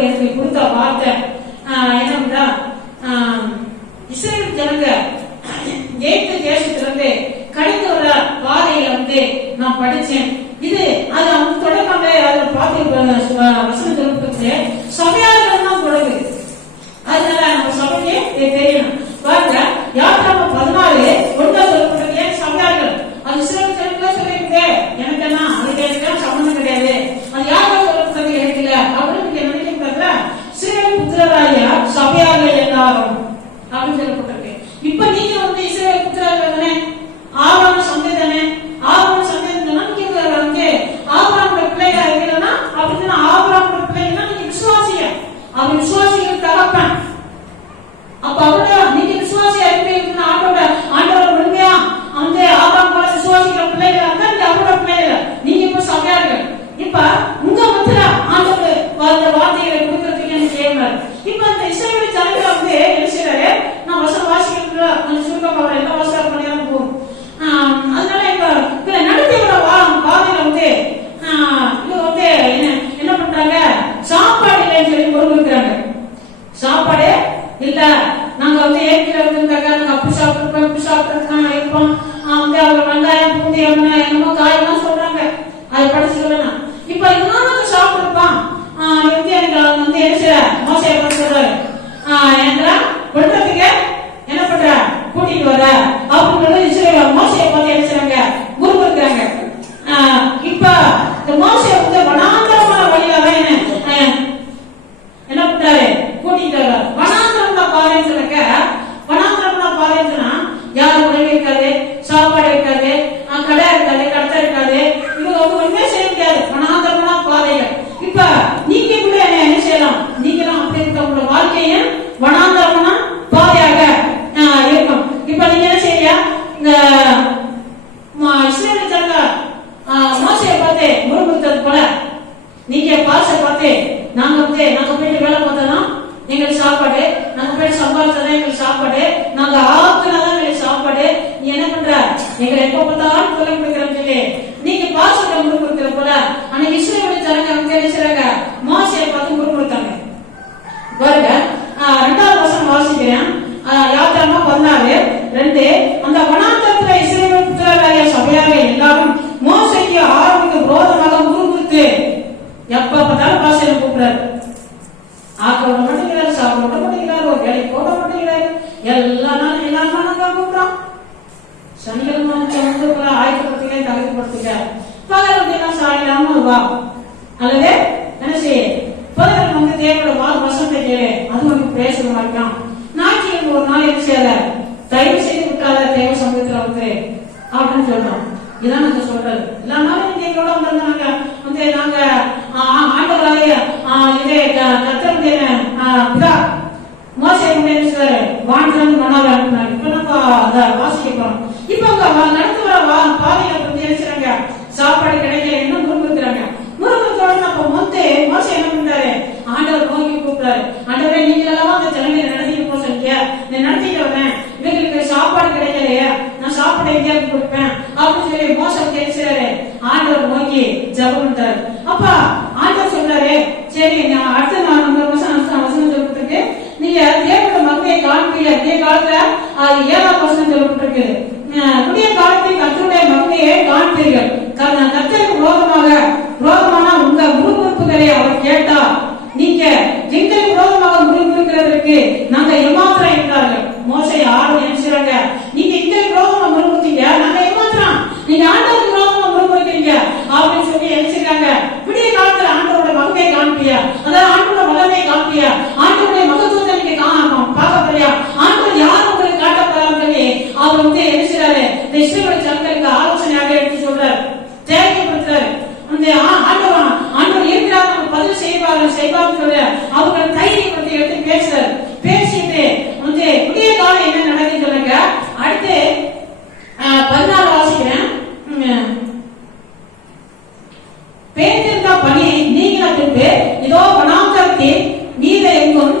देश में कौन सा भारत है இல்ல நாங்க வந்து ஏற்கனவே இருந்திருக்காங்க நாங்க அப்படி சாப்பிட்டுருக்கோம் இப்படி சாப்பிட்டுருக்கோம் இருப்போம் வந்து அவங்க வெங்காயம் பூண்டு எண்ணெய் என்னமோ காயெல்லாம் சொல்றாங்க. அதை படி சொல்லணும் இப்ப இதெல்லாம் நாங்க சாப்பிட்டுருப்போம் வந்து எனக்கு வந்து என்ன மோசம் என்ன சொல்றாரு. என்ன பண்றதுக்கு என்ன பண்ற? கூட்டிட்டு வர. வந்து நாங்க வந்து நாங்க போயிட்டு வேலை பார்த்தோம்னா எங்களுக்கு சாப்பாடு நாங்க போயிட்டு சம்பாதிச்சதான் எங்களுக்கு சாப்பாடு நாங்க ஆக்குனாதான் எங்களுக்கு சாப்பாடு. நீ என்ன பண்ற? எங்களை எப்ப பார்த்தாலும் கொலை கொடுக்குறோம் நீங்க பாசத்தை முழு கொடுக்குற போல. ஆனா இஸ்ரேலுடைய ஜனங்க அவங்க நினைச்சாங்க மோசையை பார்த்து முழு கொடுத்தாங்க. பாருங்க ரெண்டாவது வருஷம் வாசிக்கிறேன். யாத்திரமா பதினாலு ரெண்டு அந்த வனா தயவு செய்து விட்டாத தேவ சமூகத்துல வந்து அப்படின்னு சொல்றோம் இதான் நாங்க சொல்றது. நாங்க நீங்க வந்து நாங்க ஆண்டவராய இதே கத்திரந்தே இதா மோசை முடிஞ்சாரு வாண்டிலிருந்து மண்ணாக அனுப்பினாங்க இப்ப நம்ம அதை வாசிக்க போறோம். இப்ப அவங்க நடத்து வர பாதையை வந்து சாப்பாடு கிடைக்கல இன்னும் முருகுறாங்க முருகத்தோட நம்ம மொத்த மோசை என்ன பண்றாரு? ஆண்டவர் நோக்கி கூப்பிட்டாரு அவங்கள்ட்ட இந்தியாவுக்கு கொடுப்பேன் அப்படின்னு சொல்லி மோசம் தெரிஞ்சாரு ஆண்டவர் நோக்கி ஜபம் அப்பா தேவைப்படுகிறார் அந்த ஆண்டவர் ஆண்டவர் இருக்கிறார் நம்ம பதில் செய்வார்கள் செய்வார்கள் சொல்ல அவங்களை தைரியப்படுத்தி எடுத்து பேசுறார். பேசிட்டு வந்து புதிய காலம் என்ன நடக்குது சொல்லுங்க. அடுத்து பதினாலு வாசிக்கிறேன். பேர்த்திருந்த பணி நீங்கள் பின்பு இதோ வனாந்தரத்தில் நீத எங்கும்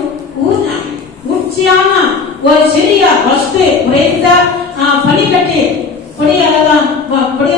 உச்சியான ஒரு சிறிய வஸ்து உறைந்த பனிக்கட்டி பொடி அளவான் பொடி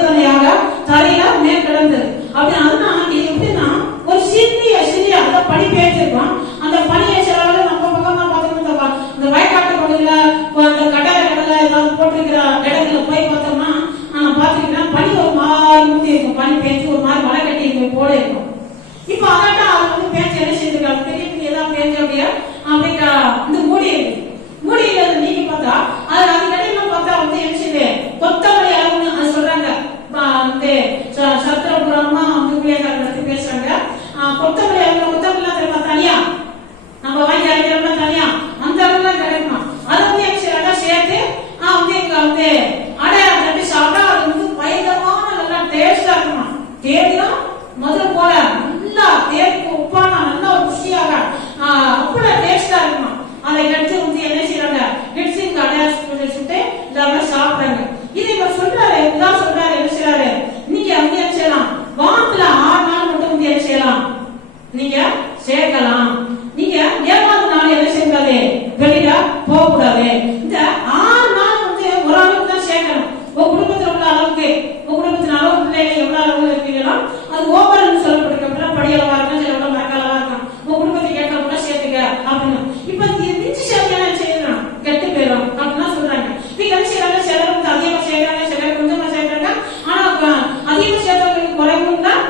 அது ஓபரன் சொல்லப்படுறப்ப படியளவா இருக்கும் சில விட மரக்காலவா இருக்கும் உங்க குடும்பத்துக்கு ஏற்ற கூட சேர்த்துக்க அப்படின்னு. இப்ப மிஞ்சி சேர்க்கல செய்யணும் கெட்டு போயிடும் அப்படின்னா சொல்றாங்க. நீங்க என்ன செய்யறாங்க? சிலர் வந்து அதிகமா சேர்க்கறாங்க சிலர் கொஞ்சமா சேர்க்கறாங்க. ஆனா அதிகம் சேர்த்தவங்களுக்கு குறைவும் தான்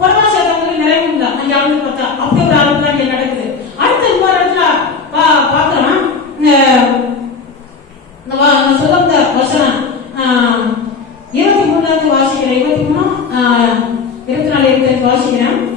குறைவா சேர்த்தவங்களுக்கு நிறைவும் தான் அங்க அவங்க பார்த்தா அப்படி ஒரு அளவு தான் நடக்குது. அடுத்த இன்னொரு இடத்துல பாக்குறோம் இந்த சுதந்திர வசனம். இருபத்தி மூணாவது வாசிக்கிற வாசிக்கிறேன் இருபத்தி மூணு negócio de?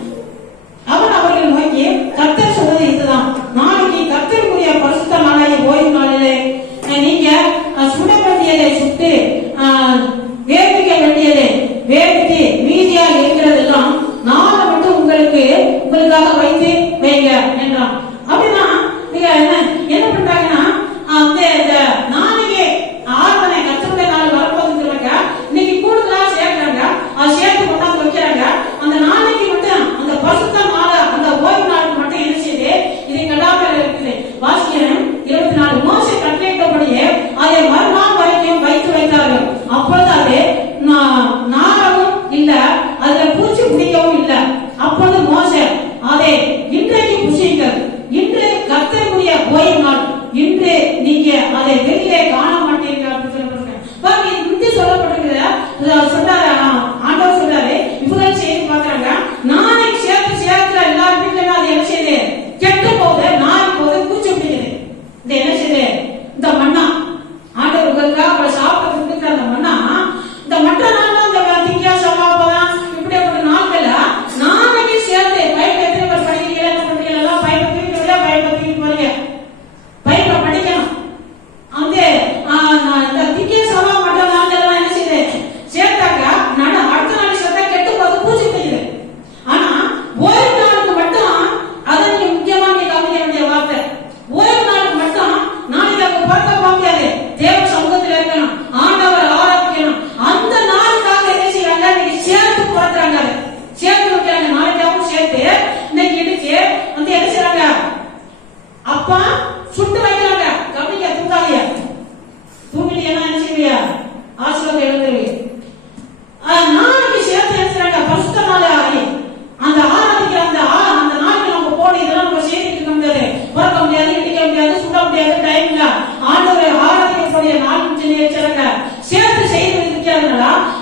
நினைச்சாங்க சேர்த்து செய்து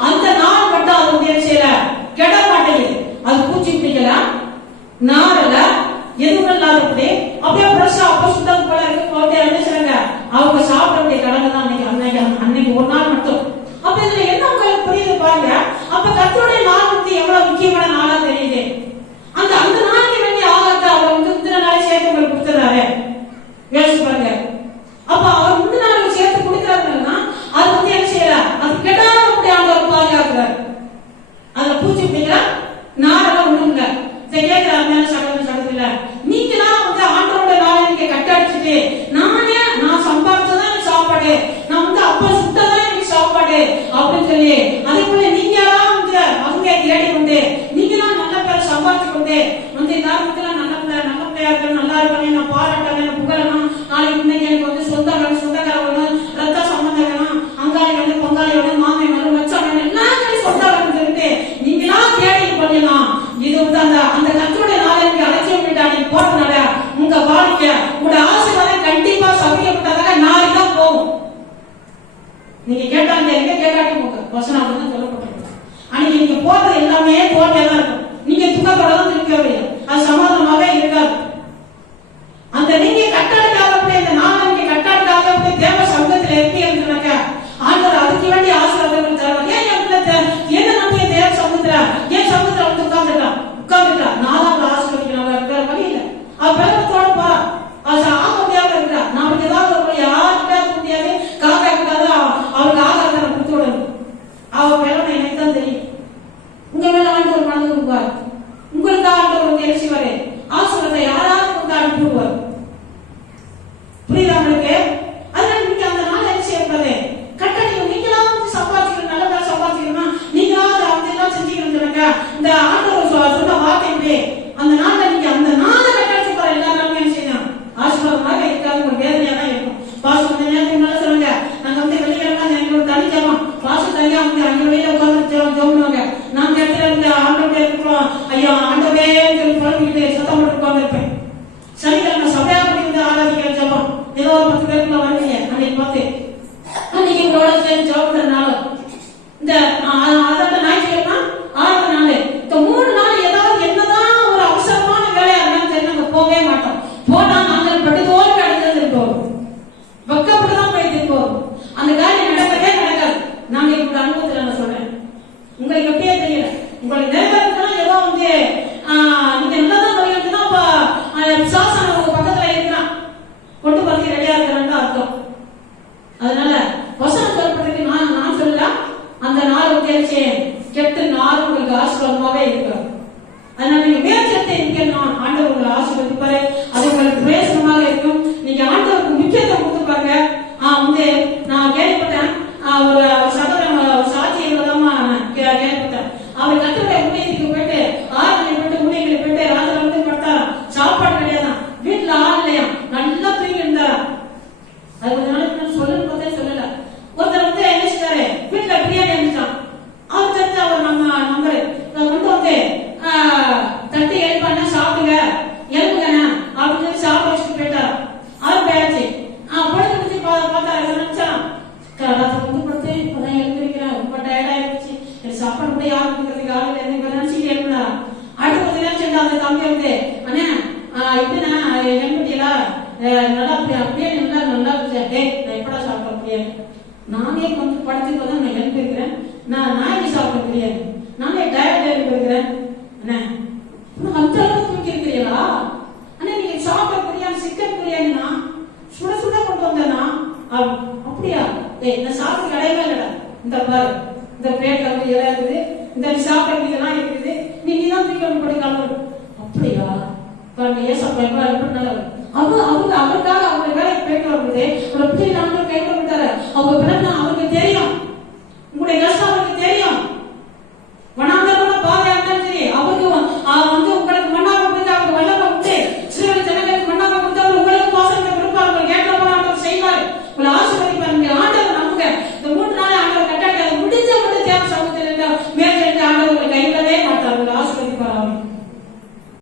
அந்த நார் மட்டும் அது வந்து செய்யல. கெட மாட்டேங்குது. அது பூச்சி பிடிக்கலாம் நாரல. எதுவும் இல்லாதபடி அப்படியே ஃப்ரெஷ்ஷா அப்போ சுத்தம் போல இருக்கு. போட்டு நினைச்சாங்க அவங்க சாப்பிடக்கூடிய கடங்க தான் அன்னைக்கு அன்னைக்கு அன்னைக்கு ஒரு நாள் மட்டும். அப்ப இதுல என்ன உங்களுக்கு புரியுது பாருங்க. அப்ப கத்தோடைய நாள் வந்து எவ்வளவு முக்கியமான நல்லபடியா நல்லா இருக்கணும் நான் பாராட்டணும் புகழணும். நாளைக்கு இன்னைக்கு எனக்கு வந்து சொந்தங்கள் சொந்தக்காரங்களும் ரத்த சம்பந்தங்களும் அங்காளி வந்து பொங்காளியோட வந்து மாமி வந்து வச்சவங்க எல்லாருமே சொந்தங்கள் இருந்து நீங்களா தேடி பண்ணலாம். இது வந்து அந்த அந்த கத்தருடைய நாளைக்கு அலட்சியம் விட்டா நீங்க போறதுனால உங்க வாழ்க்கை உங்களோட ஆசீர்வாதம் கண்டிப்பா சபிக்கப்பட்டதாக நாளை தான் போகும். நீங்க கேட்டா அந்த எங்க கேட்டாட்டி போங்க வசனம் வந்து சொல்லப்பட்டிருக்கு அன்னைக்கு நீங்க போறது எல்லாமே தோல்வியா தான் இருக்கும். நீங்க துக்கத்தோட தான் திருப்பி அது சமாதானம் சொல்லுங்க. நாங்க வந்து வெளியே எல்லாம் எங்களுக்கு தனி ஜபம் பாச தனியா வந்து அங்கே cannot நானே கொஞ்சம் படிச்சுட்டு தான் நான் எழுந்திருக்கிறேன் நான் நாய்க்கு சாப்பிட முடியாது. நானே டயர்ட் எழுந்திருக்கிறேன் அண்ணா அந்த தூக்கி இருக்கிறீங்களா அண்ணா நீங்க சாப்பிட முடியாது சிக்கன் பிரியாணினா சுட சுட கொண்டு வந்தேனா? அப்படியா? ஏய் நான் சாப்பிட கிடையவே இல்லடா. இந்த பாரு இந்த பிளேட்ல வந்து இலை இருக்குது. இந்த சாப்பிட இதெல்லாம் இருக்குது. நீங்க தான் தூக்கி கொண்டு போய் அப்படியா? பாருங்க ஏசப்பா எப்படி அவங்க அவங்க அவருக்காக அவங்க